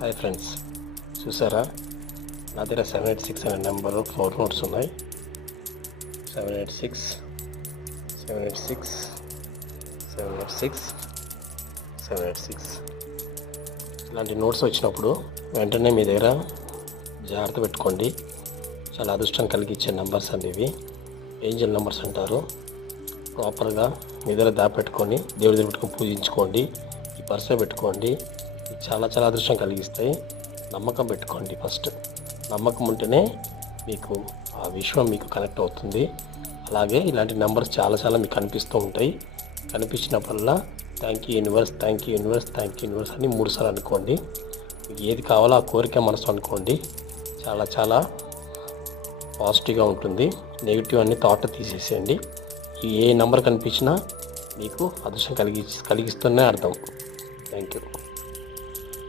Hi friends, చూసారా నా దగ్గర 786 అనే నెంబర్ 4 నోట్స్ ఉన్నాయి. 786 786 786 786 ఇలాంటి నోట్స్ వచ్చినప్పుడు వెంటనే మీ దగ్గర జాగ్రత్త పెట్టుకోండి. చాలా అదృష్టం కలిగించే నెంబర్స్ అండి ఇవి. ఏంజల్ నెంబర్స్ అంటారు. ప్రాపర్గా మీ దగ్గర దాపెట్టుకొని దేవుడి దగ్గర పెట్టుకొని పూజించుకోండి. ఈ పర్సే పెట్టుకోండి. చాలా చాలా అదృష్టం కలిగిస్తాయి. నమ్మకం పెట్టుకోండి. ఫస్ట్ నమ్మకం ఉంటేనే మీకు ఆ విశ్వం మీకు కనెక్ట్ అవుతుంది. అలాగే ఇలాంటి నెంబర్స్ చాలా చాలా మీకు కనిపిస్తూ ఉంటాయి. కనిపించినప్పుడల్లా thank you universe, thank you universe, thank you universe అని 3 సార్లు అనుకోండి. మీకు ఏది కావాలో ఆ కోరిక మనసు అనుకోండి. చాలా చాలా పాజిటివ్గా ఉంటుంది. నెగిటివ్ అన్ని థాట్ తీసేసేయండి. ఏ నెంబర్ కనిపించినా మీకు అదృష్టం కలిగిస్తూనే అర్థం. Thank you.